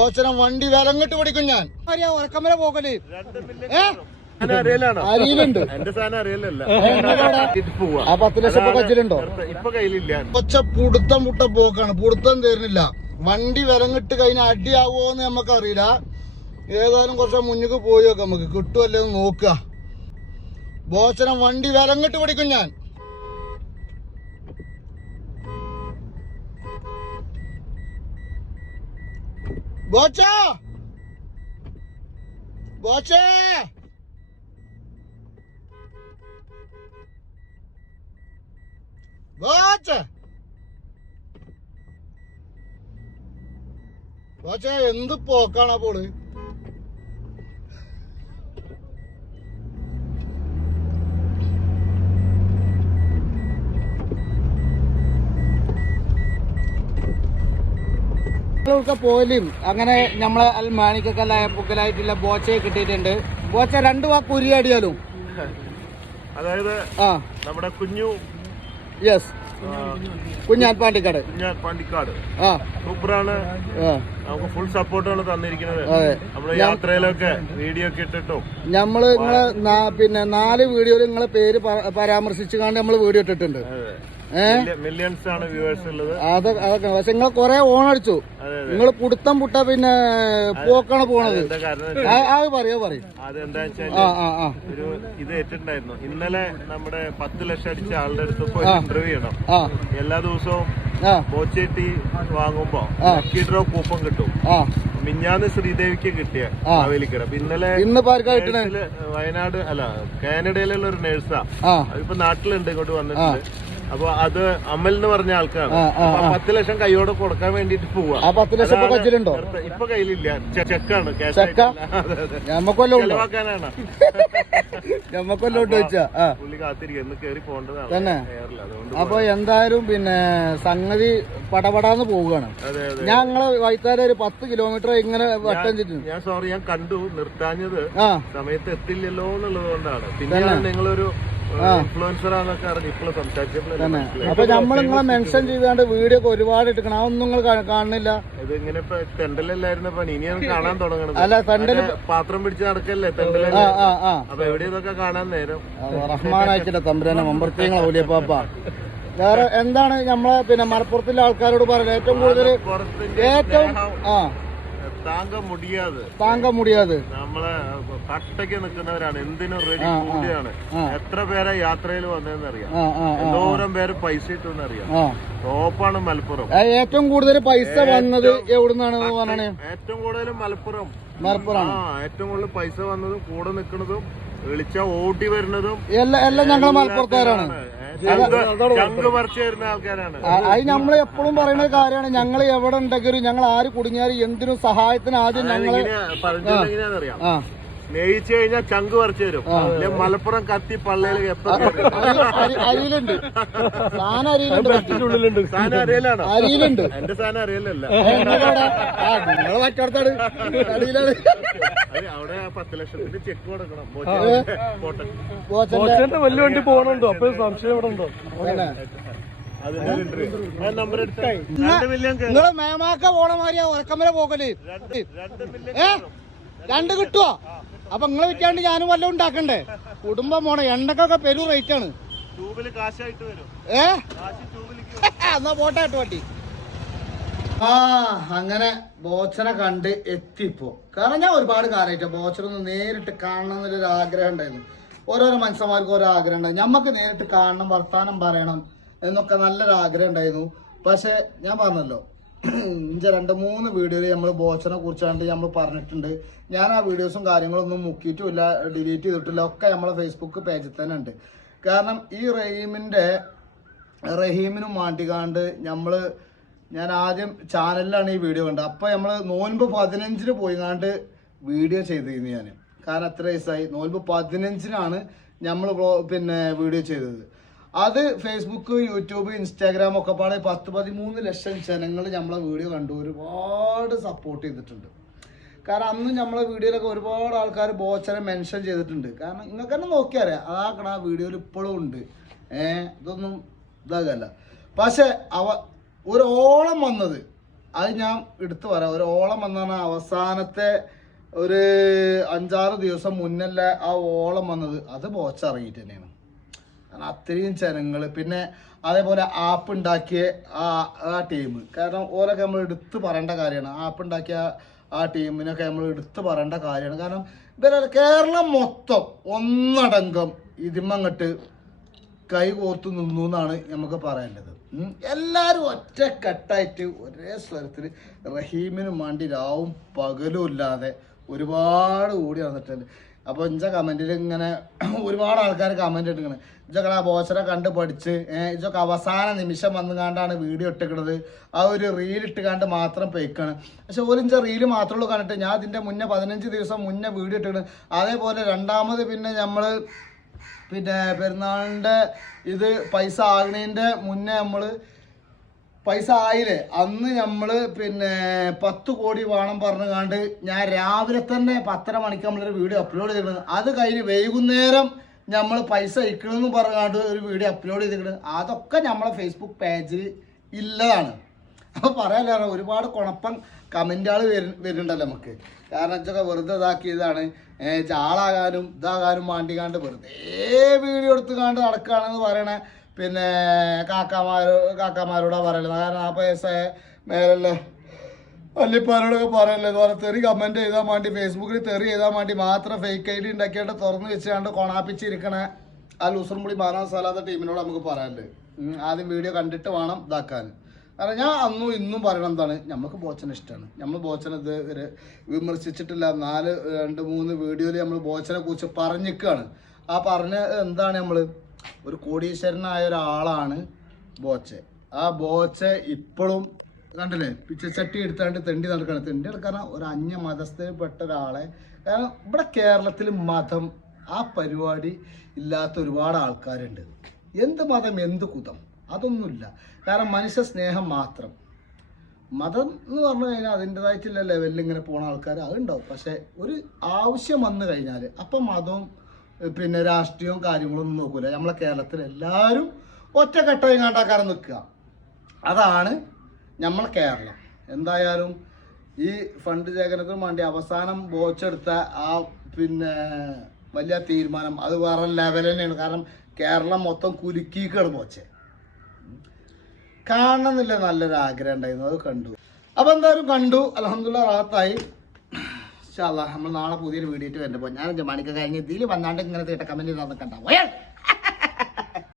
ഓച്ചനം വണ്ടി വിലങ്ങിട്ട് പിടിക്കും ഞാൻ. അറിയാ വരെ പോകൽ? ഏ? അറിയലാണോ? അരിയിലുണ്ട്. എന്റെ സാധനം അറിയലല്ല. പോവാ. ആ പത്ത് ലക്ഷം ഇപ്പൊ കച്ചിലുണ്ടോ കൊച്ച പുടുത്തം മുട്ട പോക്കാണ്. പുടുത്തം തരുന്നില്ല. വണ്ടി വിലങ്ങിട്ട് കഴിഞ്ഞാൽ അടിയാവോന്ന് നമുക്ക് അറിയില്ല ഏതായാലും കുറച്ച് മുന്നിക്ക് പോയി നോക്കാം നമുക്ക്. കിട്ടുമല്ലേ നോക്കുക. ബോച്ചനം വണ്ടി വിലങ്ങിട്ട് പിടിക്കും ഞാൻ. ബോച്ച! ബോച്ചേ! ബോച്ച! ബോച്ച എന്ത് പോക്കാണ് പോൾ ഒക്കെ പോലും അങ്ങനെ നമ്മളെ മാണിക്കല്ലായ പുക്കലായിട്ടുള്ള ബോച്ചയെ കിട്ടിയിട്ടുണ്ട്. ബോച്ച രണ്ടു വാക്ക് ഉരിയാടിയാലും. അതായത് ആ. നമ്മുടെ കുഞ്ഞു യെസ് കുഞ്ഞാൻ പാണ്ടിക്കാട് കുഞ്ഞാൻ പാണ്ടിക്കാട് ആ. സൂപ്പറാണ്. ആ. നമുക്ക് ഫുൾ സപ്പോർട്ടാണ് തന്നിരിക്കുന്നത്. നമ്മുടെ യാത്രയിലൊക്കെ വീഡിയോ ഒക്കെ ഇട്ടിട്ടും. നമ്മൾ നിങ്ങളെ പിന്നെ നാല് വീഡിയോയിൽ നിങ്ങളെ പേര് പരാമർശിച്ചു പരാമർശിച്ചുകൊണ്ട് നമ്മൾ വീഡിയോ ഇട്ടിട്ടുണ്ട്. മില്യൺസ് ആണ് വ്യൂവേഴ്സ് ഉള്ളത്. അതൊക്കെ അതൊക്കെ. പക്ഷെ നിങ്ങൾ കൊറേ അതെ നിങ്ങൾ പുടുത്തം പുട്ട പിന്നെ പോക്കാണ് പോണത്. അത് പറയോ പറയും. അതെന്താ ഒരു ഇത് ഏറ്റിട്ടുണ്ടായിരുന്നു. ഇന്നലെ നമ്മുടെ പത്ത് ലക്ഷം അടിച്ച ആളുടെ അടുത്ത് പോയി ഇന്റർവ്യൂ ചെയ്യണം. എല്ലാ ദിവസവും ബോച്ചേട്ടി വാങ്ങുമ്പോ ലക്കി ഡ്രോ കൂപ്പൺ കിട്ടും. മിഞ്ഞാന്ന് ശ്രീദേവിക്ക് കിട്ടിയ ആ. ഇന്നലെ ഇന്ന് വയനാട് അല്ല കാനഡയിലുള്ള ഒരു നേഴ്സാ. അതിപ്പോ നാട്ടിലുണ്ട് ഇങ്ങോട്ട് വന്നിട്ടുണ്ട്. അപ്പൊ അത് അമൽ എന്ന് പറഞ്ഞ ആൾക്കാണ്. പത്ത് ലക്ഷം കൈയോടെ കൊടുക്കാൻ വേണ്ടിട്ട് പോവാ. ആ പത്ത് ലക്ഷം ഇപ്പൊ കച്ചിലുണ്ടോ വെറുതെ- ഇപ്പൊ കയ്യിലില്ല. ചെക്കാണ് ചെക്കാ? ഞമ്മക്കൊല്ലം ചെലവാക്കാനാണ്. ഞമ്മക്കൊല്ലം വെച്ചാ ആ. പുള്ളി കാത്തിരിക്കും. കേറി പോകേണ്ടതാണ്. തന്നെ? അപ്പൊ എന്തായാലും പിന്നെ സംഗതി പടപടാന്ന് പോവുകയാണ്. നിങ്ങളെ വൈകുന്നേരം ഒരു പത്ത് കിലോമീറ്റർ ഇങ്ങനെ വട്ടം ചുറ്റും ഞാൻ സോറി ഞാൻ കണ്ടു നിർത്താഞ്ഞത് സമയത്ത് എത്തില്ലല്ലോ എന്നുള്ളത് കൊണ്ടാണ്. പിന്നെ നിങ്ങളൊരു ഇൻഫ്ലുവൻസർ ആണെന്നൊക്കെ അറിഞ്ഞു. അപ്പൊ നമ്മൾ നിങ്ങളെ മെൻഷൻ ചെയ്താണ്ട് വീഡിയോ ഒക്കെ ഒരുപാട് എടുക്കണം അതൊന്നും നിങ്ങൾ കാ- കാണുന്നില്ല. ഇത് ഇങ്ങനെ ഇപ്പൊ തെണ്ടലല്ലായിരുന്ന പണി. ഇനിയാണ് കാണാൻ തുടങ്ങണത്. അല്ല തെണ്ടൽ അങ്ങനെ പാത്രം പിടിച്ച് നടക്കല്ലേ ആ ആ ആ. അപ്പൊ എവിടെ ഇതൊക്കെ കാണാൻ നേരം? തമ്പുരാനെ വേറെ എന്താണ് നമ്മളെ പിന്നെ മലപ്പുറത്തിലെ ആൾക്കാരോട് പറയുന്നത് ഏറ്റവും കൂടുതൽ ഏറ്റവും സ്നേഹം. ആ. താങ്ക മുടിയാതെ. താങ്ക മുടിയാതെ. നമ്മളെ കട്ടയ്ക്ക് നിൽക്കുന്നവരാണ്. എന്തിനും റെഡി കൂടിയാണ്. എത്ര പേരെ യാത്രയിൽ വന്നതെന്ന് അറിയാം എന്തോരം പേര് പൈസ ഇട്ടെന്ന് അറിയാം ടോപ്പാണ് മലപ്പുറം. ഏറ്റവും കൂടുതൽ പൈസ വന്നത് എവിടുന്നാണ് ഏറ്റവും കൂടുതൽ മലപ്പുറം. മലപ്പുറം. ആ ഏറ്റവും കൂടുതൽ പൈസ വന്നതും കൂടെ നിൽക്കുന്നതും വിളിച്ച ഓട്ടി വരുന്നതും എല്ലാം എല്ലാം ഞങ്ങളെ മലപ്പുറത്തുകാരാണ്. അത് നമ്മൾ എപ്പോഴും പറയുന്ന കാര്യമാണ്. ഞങ്ങൾ എവിടെ ഉണ്ടെങ്കിലും ഞങ്ങൾ ആര് കുടുങ്ങിയാലും എന്തിനും സഹായത്തിന് ആദ്യം ഞങ്ങൾ സ്നേഹിച്ചു കഴിഞ്ഞാൽ ചങ്ക് പറിച്ചു തരും. മലപ്പുറം കത്തി പള്ളയിൽ അരിയിലുണ്ട്. സാധനം അരിയിലുണ്ട്. സാധനം അറിയലാണോ അരിയിലുണ്ട്. എന്റെ സാധനം അറിയലല്ല എന്നോടാ? ആ നിങ്ങളെ മറ്റോടത്താണ് അടിയിലാണ് അവിടെ ആ പത്ത് ലക്ഷത്തിന്റെ ചെക്ക് കൊടുക്കണം. ബോച്ചന്റെ വലിയ വണ്ടി പോകണുണ്ടോ അപ്പൊ സംശയം ഇവിടെ ഉണ്ടോ? നിങ്ങൾ മേമാക്ക പോണ മാതിരിയാ ഉറക്കമ്മല പോകൽ. മില്യൺ ഏ? രണ്ട് കിട്ടുവോ? അപ്പൊ നിങ്ങളെ വിറ്റാണ്ട് ഞാനും വല്ലതും ഉണ്ടാക്കണ്ടേ? കുടുംബം പോണ എണ്ണക്കൊക്കെ പെരു റേറ്റ് ആണ്. ഏ? എന്നാ പോട്ടെ വട്ടി ആ അങ്ങനെ ബോച്ചനെ കണ്ട് എത്തിപ്പോ. കാരണം ഞാൻ ഒരുപാട് കാലമായിട്ട് ബോച്ചനൊന്ന് നേരിട്ട് കാണണം എന്നൊരു ആഗ്രഹം ഉണ്ടായിരുന്നു. ഓരോരോ മനുഷ്യന്മാർക്ക് ഓരോ ആഗ്രഹം ഉണ്ടായിരുന്നു. ഞമ്മക്ക് നേരിട്ട് കാണണം വർത്താനം പറയണം എന്നൊക്കെ നല്ലൊരു ആഗ്രഹം ഉണ്ടായിരുന്നു. പക്ഷെ ഞാൻ പറഞ്ഞല്ലോ ഇഞ്ച രണ്ട് മൂന്ന് വീഡിയോയിൽ നമ്മൾ ബോച്ചനെ കുറിച്ചാണ്ട് നമ്മൾ പറഞ്ഞിട്ടുണ്ട്. ഞാൻ ആ വീഡിയോസും കാര്യങ്ങളൊന്നും മുക്കിയിട്ടുമില്ല ഡിലീറ്റ് ചെയ്തിട്ടില്ല ഒക്കെ നമ്മളെ ഫേസ്ബുക്ക് പേജിൽ തന്നെ ഉണ്ട്. കാരണം ഈ റഹീമിന്റെ റഹീമിനും മാണ്ടിക്കാണ്ട് നമ്മൾ ഞാൻ ആദ്യം ചാനലിലാണ് ഈ വീഡിയോ കണ്ടത്. അപ്പോൾ നമ്മൾ നോൻപ് പതിനഞ്ചിന് പോയിങ്ങാണ്ട് വീഡിയോ ചെയ്തിരുന്നു ഞാൻ കാരണം എത്ര വയസ്സായി? നോൻപ് പതിനഞ്ചിനാണ് നമ്മൾ പിന്നെ വീഡിയോ ചെയ്തത്. അത് ഫേസ്ബുക്ക് യൂട്യൂബ് ഇൻസ്റ്റാഗ്രാം ഒക്കെ പാടെ പത്ത് പതിമൂന്ന് ലക്ഷം ജനങ്ങൾ നമ്മളെ വീഡിയോ കണ്ടു ഒരുപാട് സപ്പോർട്ട് ചെയ്തിട്ടുണ്ട്. കാരണം അന്ന് നമ്മളെ വീഡിയോയിലൊക്കെ ഒരുപാട് ആൾക്കാർ ബോച്ചനെ മെൻഷൻ ചെയ്തിട്ടുണ്ട്. കാരണം നിങ്ങൾക്ക് തന്നെ നോക്കിയാറിയാം അതാക്കണ ആ വീഡിയോയിൽ ഇപ്പോഴും ഉണ്ട്. ഏ ഇതൊന്നും ഇതാകല്ല. പക്ഷെ അവ ഒരു ഓളം വന്നത് അത് ഞാൻ എടുത്തു പറയാം. ഒരു ഓളം വന്നാണ് അവസാനത്തെ ഒരു അഞ്ചാറ് ദിവസം മുന്നല്ല ആ ഓളം വന്നത്. അത് ബോച്ച ഇറങ്ങിയിട്ട് തന്നെയാണ്. കാരണം അത്രയും ജനങ്ങൾ പിന്നെ അതേപോലെ ആപ്പ് ഉണ്ടാക്കിയ ആ ആ ടീം കാരണം ഓരൊക്കെ നമ്മൾ എടുത്തു പറയേണ്ട കാര്യമാണ്. ആപ്പ് ഉണ്ടാക്കിയ ആ ടീമിനൊക്കെ നമ്മൾ എടുത്തു പറയേണ്ട കാര്യമാണ്. കാരണം ഇവരെ കേരളം മൊത്തം ഒന്നടങ്കം ഇതിമങ്ങട്ട് കൈ കോർത്ത് നിന്നു എന്നാണ് നമുക്ക് പറയേണ്ടത്. എല്ലാവരും ഒറ്റക്കെട്ടായിട്ട് ഒരേ സ്വരത്തിൽ റഹീമിനും വേണ്ടി രാവും പകലും ഇല്ലാതെ ഒരുപാട് കൂടി വന്നിട്ടുണ്ട്. അപ്പോൾ ഇഞ്ച കമന്റിൽ ഇങ്ങനെ ഒരുപാട് ആൾക്കാർ കമന്റ് ഇട്ടിങ്ങനെ ഇജൊക്കെ ആ ബോച്ചറെ കണ്ട് പഠിച്ച് ഇഞ്ചൊക്കെ അവസാന നിമിഷം വന്നു കണ്ടാണ് വീഡിയോ ഇട്ടിക്കണത്. ആ ഒരു റീൽ ഇട്ട് കണ്ട് മാത്രം പെയ്ക്കാണ്. പക്ഷെ ഒരു ഇഞ്ച റീൽ മാത്രമേ കണ്ടിട്ട്. ഞാൻ ഇതിന്റെ മുന്നേ പതിനഞ്ച് ദിവസം മുന്നേ വീഡിയോ ഇട്ടിക്കണ്. അതേപോലെ രണ്ടാമത് പിന്നെ നമ്മൾ പിന്നെ പെരുന്നാളിന്റെ ഇത് പൈസ ആകുന്നതിന്റെ മുന്നേ നമ്മൾ പൈസ ആയില്ലേ? അന്ന് നമ്മൾ പിന്നെ പത്ത് കോടി വേണം പറഞ്ഞു കണ്ട് ഞാൻ രാവിലെ തന്നെ പത്തര മണിക്ക് നമ്മളൊരു വീഡിയോ അപ്ലോഡ് ചെയ്തിട്ടുണ്ട് അത് കഴിഞ്ഞ് വൈകുന്നേരം നമ്മൾ പൈസ അയക്കണമെന്ന് പറഞ്ഞാണ്ട് ഒരു വീഡിയോ അപ്ലോഡ് ചെയ്തിട്ടുണ്ട് അതൊക്കെ നമ്മളെ ഫേസ്ബുക്ക് പേജിൽ ഇല്ലതാണ്. അപ്പോൾ പറയാലോ ഒരുപാട് കുഴപ്പം കമന്റുകൾ വരുന്നുണ്ടല്ലോ നമുക്ക്. കാരണം വെച്ചൊക്കെ വെറുതെ ഇതാക്കിയതാണ്. ചാളാകാനും ഇതാകാനും മാണ്ടിക്കാണ്ട് വെറുതെ വീഡിയോ എടുത്ത് കാണ്ട് നടക്കുകയാണെന്ന് പറയണ. പിന്നെ കാക്കാമാരോ കാക്കാമാരോടാ പറയുന്നത് കാരണം ആ പൈസ മേലല്ലേ. വല്യപ്പാരോടൊക്കെ പറയല്ലേ ഇതുപോലെ തെറി കമന്റ് ചെയ്താൽ വേണ്ടി ഫേസ്ബുക്കിൽ തെറി ചെയ്താൽ വേണ്ടി മാത്രം ഫേക്ക് ഐ ഡി ഉണ്ടാക്കിയിട്ട് തുറന്ന് വെച്ചാണ്ട് കൊണാപ്പിച്ചിരിക്കണ. ആ ലൂസർമുളി മാനാ സലാത്ത ടീമിനോട് നമുക്ക് പറയാനുണ്ട്. ആദ്യം വീഡിയോ കണ്ടിട്ട് വേണം ഇതാക്കാൻ. കാരണം ഞാൻ അന്നും ഇന്നും പറയണം എന്താണ്? നമുക്ക് ബോച്ചനെ ഇഷ്ടമാണ് നമ്മൾ ബോച്ചനെ ഇത് വിമർശിച്ചിട്ടില്ല. നാല് രണ്ട് മൂന്ന് വീഡിയോയിൽ നമ്മൾ ബോച്ചനെ കുറിച്ച് പറഞ്ഞിരിക്കുകയാണ് ആ പറഞ്ഞ എന്താണ് നമ്മൾ ഒരു കോടീശ്വരനായ ഒരാളാണ് ബോച്ചെ. ആ ബോച്ചെ ഇപ്പോഴും കണ്ടില്ലേ പിച്ചച്ചട്ടി എടുത്താണ്ട് തെണ്ടി നടക്കണം. തെണ്ടി നടക്കാൻ ഒരു അന്യ മതസ്ഥയിൽപ്പെട്ട ഒരാളെ. കാരണം ഇവിടെ കേരളത്തിൽ മതം ആ പരിപാടി ഇല്ലാത്ത ഒരുപാട് ആൾക്കാരുണ്ട്. എന്ത് മതം എന്ത് കുതം? അതൊന്നുമില്ല. കാരണം മനുഷ്യ സ്നേഹം മാത്രം. മതം എന്ന് പറഞ്ഞു കഴിഞ്ഞാൽ അതിന്റെതായിട്ടുള്ള ലെവലിൽ ഇങ്ങനെ പോണ ആൾക്കാർ അതുണ്ടാവും പക്ഷേ ഒരു ആവശ്യം വന്നു കഴിഞ്ഞാൽ അപ്പം മതവും പിന്നെ രാഷ്ട്രീയവും കാര്യങ്ങളൊന്നും നോക്കൂല. നമ്മളെ കേരളത്തിൽ എല്ലാവരും ഒറ്റക്കെട്ടായി കണ്ടാക്കാരം നിൽക്കുക. അതാണ് നമ്മൾ കേരളം. എന്തായാലും ഈ ഫണ്ട് ശേഖരണത്തിന് വേണ്ടി അവസാനം ബോച്ചെടുത്ത ആ പിന്നെ വലിയ തീരുമാനം അത് വേറെ ലെവൽ തന്നെയാണ്. കാരണം കേരളം മൊത്തം കുലുക്കിക്കാണ് ബോച്ചെ. കാണണമെന്നില്ല നല്ലൊരു ആഗ്രഹം ഉണ്ടായിരുന്നു. അത് കണ്ടു. അപ്പോൾ എന്തായാലും കണ്ടു. അലഹമുല്ല റാത്തായി നമ്മൾ നാളെ പുതിയൊരു വീഡിയോ വരുമ്പോൾ ഞാൻ മണിക്ക് കഴിഞ്ഞ് ഇതിൽ വന്നാണ്ട് ഇങ്ങനെ തീട്ട കമന്റ് തന്നിട്ടുണ്ടാവും